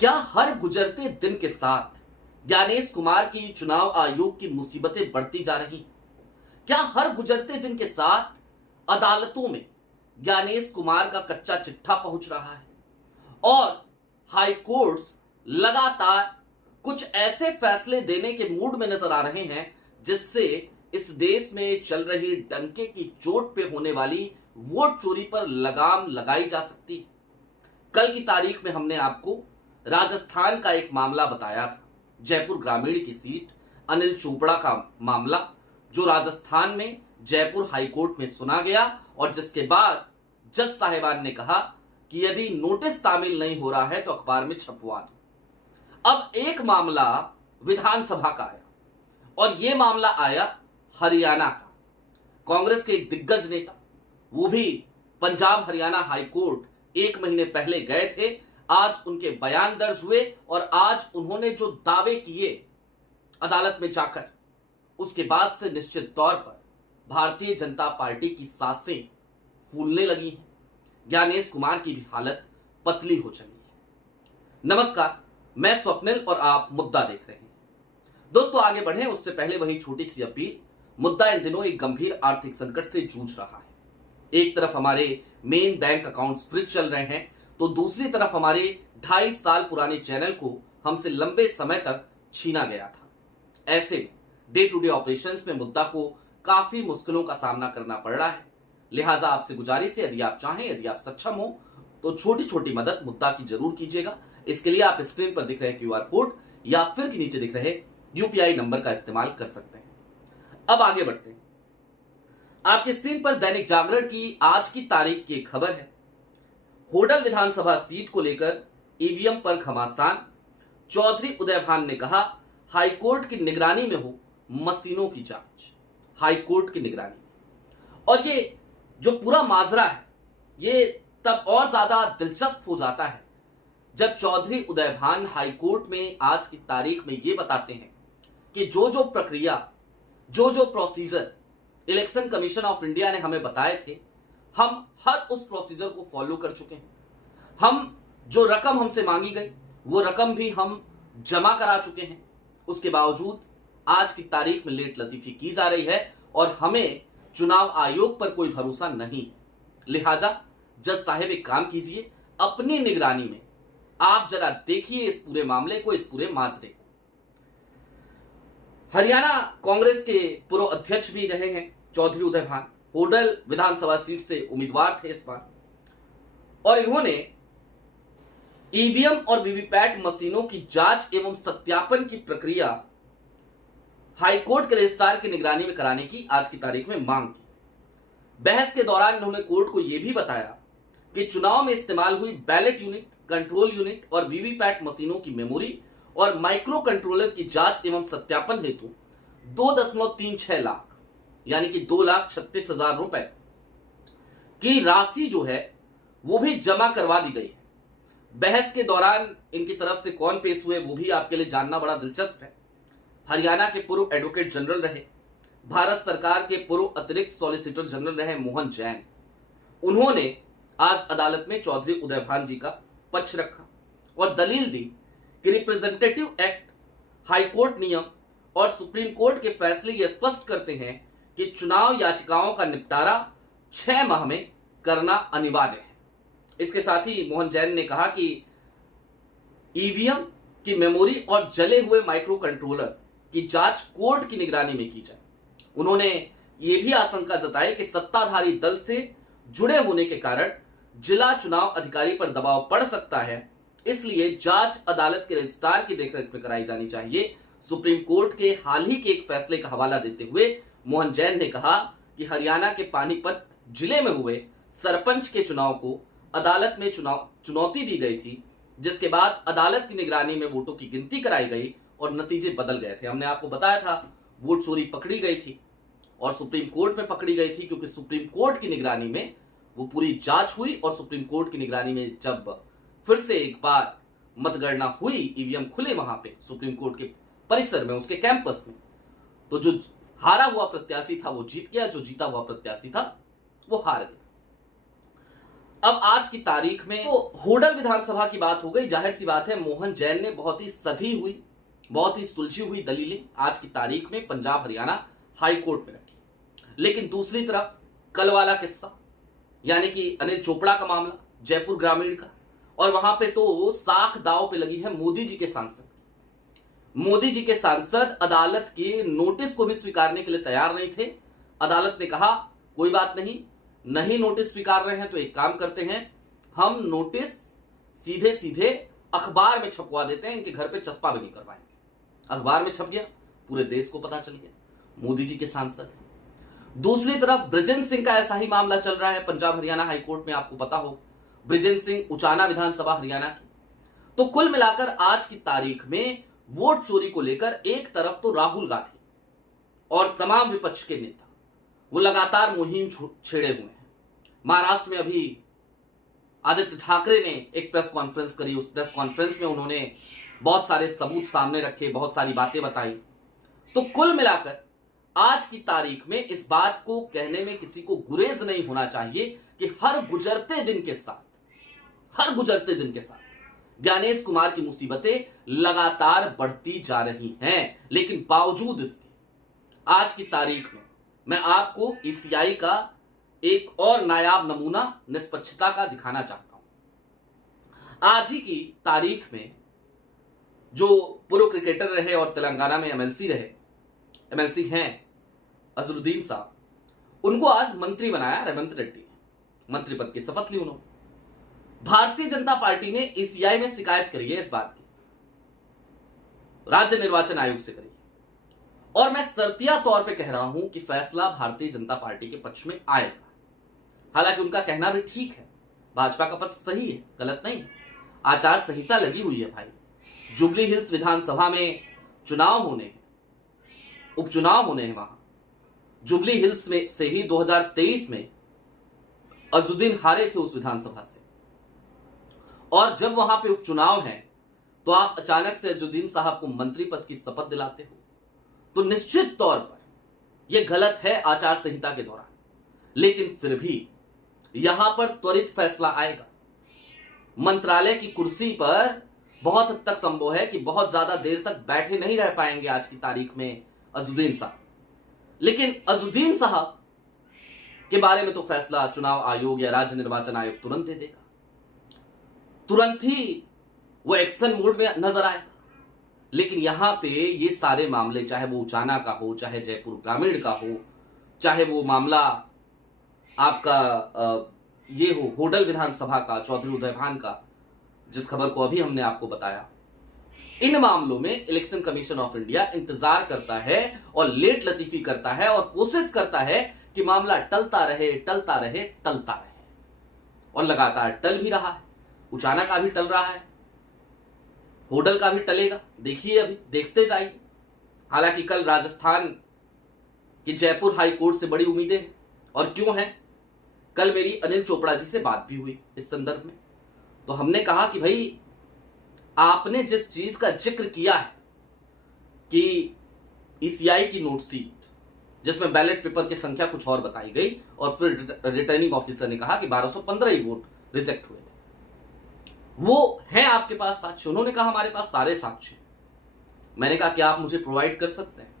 क्या हर गुजरते दिन के साथ ज्ञानेश कुमार की चुनाव आयोग की मुसीबतें बढ़ती जा रही? क्या हर गुजरते दिन के साथ अदालतों में ज्ञानेश कुमार का कच्चा चिट्ठा पहुंच रहा है और हाई कोर्ट्स लगातार कुछ ऐसे फैसले देने के मूड में नजर आ रहे हैं जिससे इस देश में चल रही डंके की चोट पे होने वाली वोट चोरी पर लगाम लगाई जा सकती है। कल की तारीख में हमने आपको राजस्थान का एक मामला बताया था, जयपुर ग्रामीण की सीट अनिल चोपड़ा का मामला, जो राजस्थान में जयपुर हाईकोर्ट में सुना गया और जिसके बाद जज साहिबान ने कहा कि यदि नोटिस तामील नहीं हो रहा है तो अखबार में छपवा दो। अब एक मामला विधानसभा का आया और यह मामला आया हरियाणा का। कांग्रेस के एक दिग्गज नेता, वो भी पंजाब हरियाणा हाईकोर्ट 1 महीने पहले गए थे। आज उनके बयान दर्ज हुए और आज उन्होंने जो दावे किए अदालत में जाकर, उसके बाद से निश्चित तौर पर भारतीय जनता पार्टी की सांसें फूलने लगी हैं। ज्ञानेश कुमार की भी हालत पतली हो चली है। नमस्कार, मैं स्वप्निल और आप मुद्दा देख रहे हैं। दोस्तों, आगे बढ़े उससे पहले वही छोटी सी अपील। मुद्दा इन दिनों एक गंभीर आर्थिक संकट से जूझ रहा है। एक तरफ हमारे मेन बैंक अकाउंट्स फ्रीज चल रहे हैं, तो दूसरी तरफ हमारे 2.5 साल पुराने चैनल को हमसे लंबे समय तक छीना गया था। ऐसे डे टू डे ऑपरेशंस में मुद्दा को काफी मुश्किलों का सामना करना पड़ रहा है। लिहाजा आपसे गुजारिश है, यदि आप चाहें, यदि आप सक्षम हो तो छोटी छोटी मदद मुद्दा की जरूर कीजिएगा। इसके लिए आप स्क्रीन पर दिख रहे QR कोड या फिर के नीचे दिख रहे UPI नंबर का इस्तेमाल कर सकते हैं। अब आगे बढ़ते हैं। आपकी स्क्रीन पर दैनिक जागरण की आज की तारीख की एक खबर है। होडल विधानसभा सीट को लेकर ईवीएम पर घमासान। चौधरी उदयभान ने कहा हाईकोर्ट की निगरानी में हो मशीनों की जांच। हाईकोर्ट की निगरानी में, और ये जो पूरा माजरा है ये तब और ज्यादा दिलचस्प हो जाता है जब चौधरी उदयभान हाईकोर्ट में आज की तारीख में ये बताते हैं कि जो प्रक्रिया, जो procedure election commission of India ने हमें बताए थे, हम हर उस प्रोसीजर को फॉलो कर चुके हैं। हम जो रकम हमसे मांगी गई वो रकम भी हम जमा करा चुके हैं। उसके बावजूद आज की तारीख में लेट लतीफी की जा रही है और हमें चुनाव आयोग पर कोई भरोसा नहीं। लिहाजा जज साहब एक काम कीजिए, अपनी निगरानी में आप जरा देखिए इस पूरे मामले को, इस पूरे माजरे को। हरियाणा कांग्रेस के पूर्व अध्यक्ष भी रहे हैं चौधरी उदयभान। होडल विधानसभा सीट से उम्मीदवार थे इस बार, और इन्होंने ईवीएम और वीवीपैट मशीनों की जांच एवं सत्यापन की प्रक्रिया हाईकोर्ट के रजिस्ट्रार की निगरानी में कराने की आज की तारीख में मांग की। बहस के दौरान उन्होंने कोर्ट को यह भी बताया कि चुनाव में इस्तेमाल हुई बैलेट यूनिट, कंट्रोल यूनिट और वीवीपैट मशीनों की मेमोरी और माइक्रो कंट्रोलर की जांच एवं सत्यापन हेतु 2.36 लाख यानी कि 2,36,000 रुपए की राशि जो है वो भी जमा करवा दी गई है। बहस के दौरान इनकी तरफ से कौन पेश हुए वो भी आपके लिए जानना बड़ा दिलचस्प है। हरियाणा के पूर्व एडवोकेट जनरल रहे, भारत सरकार के पूर्व अतिरिक्त सॉलिसिटर जनरल रहे मोहन जैन। उन्होंने आज अदालत में चौधरी उदयभान जी का पक्ष रखा और दलील दी कि रिप्रेजेंटेटिव एक्ट, हाईकोर्ट नियम और सुप्रीम कोर्ट के फैसले ये स्पष्ट करते हैं कि चुनाव याचिकाओं का निपटारा 6 माह में करना अनिवार्य है। इसके साथ ही मोहन जैन ने कहा कि ईवीएम की मेमोरी और जले हुए माइक्रो कंट्रोलर की जांच कोर्ट की निगरानी में की जाए। उन्होंने यह भी आशंका जताई कि सत्ताधारी दल से जुड़े होने के कारण जिला चुनाव अधिकारी पर दबाव पड़ सकता है, इसलिए जांच अदालत के रजिस्ट्रार की देखरेख में कराई जानी चाहिए। सुप्रीम कोर्ट के हाल ही के एक फैसले का हवाला देते हुए मोहन जैन ने कहा कि हरियाणा के पानीपत जिले में हुए सरपंच के चुनाव को अदालत में चुनौती दी गई थी, जिसके बाद अदालत की निगरानी में वोटों की गिनती कराई गई और नतीजे बदल गए थे। हमने आपको बताया था वोट चोरी पकड़ी गई थी और सुप्रीम कोर्ट में पकड़ी गई थी, क्योंकि सुप्रीम कोर्ट की निगरानी में वो पूरी जांच हुई और सुप्रीम कोर्ट की निगरानी में जब फिर से एक बार मतगणना हुई, ईवीएम खुले वहां पे सुप्रीम कोर्ट के परिसर में, उसके कैंपस में, तो जो हारा हुआ प्रत्याशी था वो जीत गया, जो जीता हुआ प्रत्याशी था वो हार गया। अब आज की तारीख में तो होडल विधानसभा की बात हो गई। जाहिर सी बात है मोहन जैन ने बहुत ही सधी हुई, बहुत ही सुलझी हुई दलीलें आज की तारीख में पंजाब हरियाणा हाई कोर्ट में रखी। लेकिन दूसरी तरफ कल वाला किस्सा, यानी कि अनिल चोपड़ा का मामला जयपुर ग्रामीण का, और वहां पे तो साख दांव पे लगी है मोदी जी के सांसद। मोदी जी के सांसद अदालत के नोटिस को भी स्वीकारने के लिए तैयार नहीं थे। अदालत ने कहा कोई बात नहीं नोटिस स्वीकार रहे हैं तो एक काम करते हैं, हम नोटिस सीधे सीधे अखबार में छपवा देते हैं, इनके घर पे चस्पा भी नहीं करवाएंगे। अखबार में छप गया, पूरे देश को पता चल गया मोदी जी के सांसद हैं। दूसरी तरफ बृजेंद्र सिंह का ऐसा ही मामला चल रहा है पंजाब हरियाणा हाई कोर्ट में, आपको पता हो बृजेंद्र सिंह उचाना विधानसभा हरियाणा की। तो कुल मिलाकर आज की तारीख में वोट चोरी को लेकर एक तरफ तो राहुल गांधी और तमाम विपक्ष के नेता वो लगातार मुहिम छेड़े हुए हैं। महाराष्ट्र में अभी आदित्य ठाकरे ने एक प्रेस कॉन्फ्रेंस करी, उस प्रेस कॉन्फ्रेंस में उन्होंने बहुत सारे सबूत सामने रखे, बहुत सारी बातें बताई। तो कुल मिलाकर आज की तारीख में इस बात को कहने में किसी को गुरेज नहीं होना चाहिए कि हर गुजरते दिन के साथ ज्ञानेश कुमार की मुसीबतें लगातार बढ़ती जा रही हैं। लेकिन बावजूद इसके आज की तारीख में मैं आपको ईसीआई का एक और नायाब नमूना निष्पक्षता का दिखाना चाहता हूं। आज ही की तारीख में जो पूर्व क्रिकेटर रहे और तेलंगाना में एमएलसी हैं अजरुद्दीन साहब, उनको आज मंत्री बनाया रेवंत रेड्डी ने। मंत्री पद की शपथ ली उन्होंने। भारतीय जनता पार्टी ने ईसीआई में शिकायत करी है इस बात की, राज्य निर्वाचन आयोग से करी, और मैं शर्तिया तौर पे कह रहा हूं कि फैसला भारतीय जनता पार्टी के पक्ष में आएगा। हालांकि उनका कहना भी ठीक है, भाजपा का पक्ष सही है, गलत नहीं। आचार संहिता लगी हुई है भाई, जुबली हिल्स विधानसभा में चुनाव होने हैं, उपचुनाव होने हैं। वहां जुबली हिल्स में से ही 2023 में अजरुद्दीन हारे थे उस विधानसभा से, और जब वहां पे उपचुनाव है तो आप अचानक से अजरुद्दीन साहब को मंत्री पद की शपथ दिलाते हो, तो निश्चित तौर पर यह गलत है आचार संहिता के दौरान। लेकिन फिर भी यहां पर त्वरित फैसला आएगा। मंत्रालय की कुर्सी पर बहुत हद तक संभव है कि बहुत ज्यादा देर तक बैठे नहीं रह पाएंगे आज की तारीख में अजरुद्दीन साहब। लेकिन अजरुद्दीन साहब के बारे में तो फैसला चुनाव आयोग या राज्य निर्वाचन आयोग तुरंत दे देगा, तुरंत ही वो एक्शन मोड में नजर आएगा। लेकिन यहां पे ये सारे मामले, चाहे वो उचाना का हो, चाहे जयपुर ग्रामीण का हो, चाहे वो मामला आपका ये हो होडल विधानसभा का चौधरी उदयभान का, जिस खबर को अभी हमने आपको बताया, इन मामलों में इलेक्शन कमीशन ऑफ इंडिया इंतजार करता है और लेट लतीफी करता है और कोशिश करता है कि मामला टलता रहे, और लगातार टल भी रहा है। उचाना का भी टल रहा है, होडल का भी टलेगा, देखिए अभी देखते जाइए। हालांकि कल राजस्थान की जयपुर हाई कोर्ट से बड़ी उम्मीदें हैं, और क्यों है, कल मेरी अनिल चोपड़ा जी से बात भी हुई इस संदर्भ में। तो हमने कहा कि भाई आपने जिस चीज का जिक्र किया है कि ईसीआई की नोट सीट, जिसमें बैलेट पेपर की संख्या कुछ और बताई गई, और फिर रिटर्निंग ऑफिसर ने कहा कि 1215 ही वोट रिजेक्ट हुए थे, वो है आपके पास साक्ष्य? उन्होंने कहा हमारे पास सारे साक्ष्य। मैंने कहा कि आप मुझे प्रोवाइड कर सकते हैं?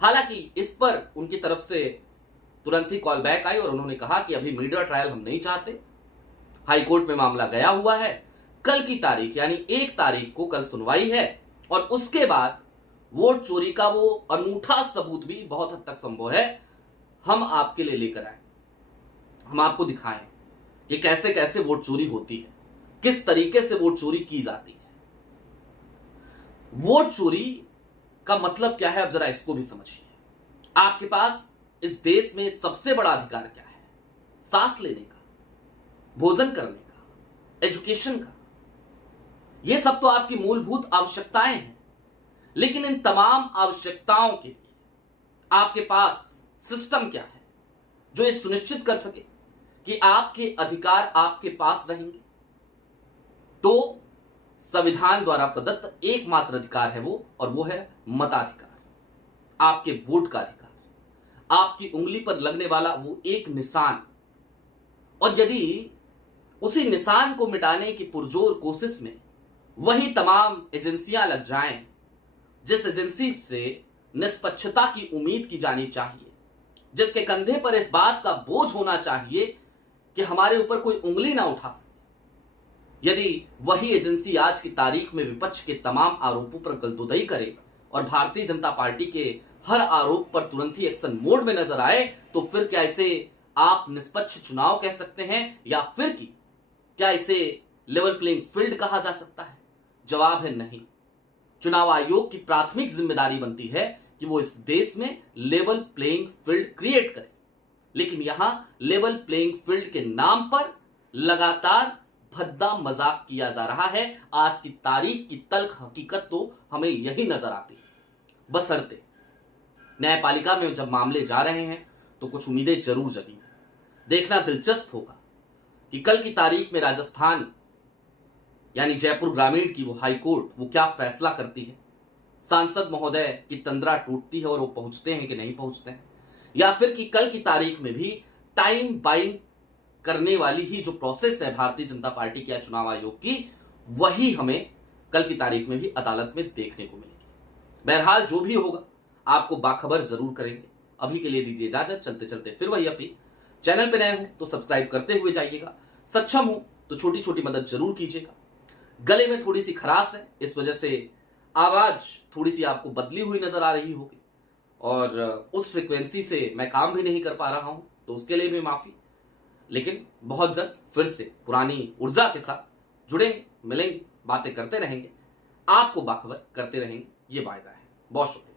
हालांकि इस पर उनकी तरफ से तुरंत ही कॉल बैक आई और उन्होंने कहा कि अभी मीडिया ट्रायल हम नहीं चाहते, हाई कोर्ट में मामला गया हुआ है, कल की तारीख यानी 1 तारीख को कल सुनवाई है, और उसके बाद वोट चोरी का वो अनूठा सबूत भी बहुत हद तक संभव है हम आपके लिए लेकर आए, हम आपको दिखाएं कि कैसे कैसे वोट चोरी होती है, किस तरीके से वोट चोरी की जाती है। वोट चोरी का मतलब क्या है, अब जरा इसको भी समझिए। आपके पास इस देश में सबसे बड़ा अधिकार क्या है? सांस लेने का, भोजन करने का, एजुकेशन का। यह सब तो आपकी मूलभूत आवश्यकताएं हैं। लेकिन इन तमाम आवश्यकताओं के लिए आपके पास सिस्टम क्या है जो ये सुनिश्चित कर सके कि आपके अधिकार आपके पास रहेंगे? तो संविधान द्वारा प्रदत्त एकमात्र अधिकार है वो, और वो है मताधिकार, आपके वोट का अधिकार, आपकी उंगली पर लगने वाला वो एक निशान। और यदि उसी निशान को मिटाने की पुरजोर कोशिश में वही तमाम एजेंसियां लग जाएं जिस एजेंसी से निष्पक्षता की उम्मीद की जानी चाहिए, जिसके कंधे पर इस बात का बोझ होना चाहिए कि हमारे ऊपर कोई उंगली ना उठा सके। यदि वही एजेंसी आज की तारीख में विपक्ष के तमाम आरोपों पर गलतोदई करे और भारतीय जनता पार्टी के हर आरोप पर तुरंत ही एक्शन मोड में नजर आए, तो फिर क्या इसे आप निष्पक्ष चुनाव कह सकते हैं, या फिर कि क्या इसे लेवल प्लेइंग फील्ड कहा जा सकता है? जवाब है नहीं। चुनाव आयोग की प्राथमिक जिम्मेदारी बनती है कि वो इस देश में लेवल प्लेइंग फील्ड क्रिएट करे, लेकिन यहां लेवल प्लेइंग फील्ड के नाम पर लगातार भद्दा मजाक किया जा रहा है। आज की तारीख की तल्ख हकीकत तो हमें यही नजर आती है। बशर्ते न्यायपालिका में जब मामले जा रहे हैं तो कुछ उम्मीदें जरूर जगी। देखना दिलचस्प होगा कि कल की तारीख में राजस्थान यानी जयपुर ग्रामीण की वो हाई कोर्ट वो क्या फैसला करती है। सांसद महोदय की तंद्रा टूटती है और वो पहुंचते हैं कि नहीं पहुंचते हैं, या फिर कि कल की तारीख में भी टाइम बाइंग करने वाली ही जो प्रोसेस है भारतीय जनता पार्टी के या चुनाव आयोग की, वही हमें कल की तारीख में भी अदालत में देखने को मिलेगी। बहरहाल जो भी होगा आपको बाखबर जरूर करेंगे। अभी के लिए दीजिए इजाजत। चलते चलते फिर वही अपील, चैनल पे नए हो तो सब्सक्राइब करते हुए जाइएगा, सक्षम हो तो छोटी छोटी मदद जरूर कीजिएगा। गले में थोड़ी सी खराश है, इस वजह से आवाज थोड़ी सी आपको बदली हुई नजर आ रही होगी और उस फ्रिक्वेंसी से मैं काम भी नहीं कर पा रहा हूं, तो उसके लिए भी माफी। लेकिन बहुत जल्द फिर से पुरानी ऊर्जा के साथ जुड़ेंगे, मिलेंगे, बातें करते रहेंगे, आपको बाखबर करते रहेंगे, ये वायदा है। बहुत शुक्रिया।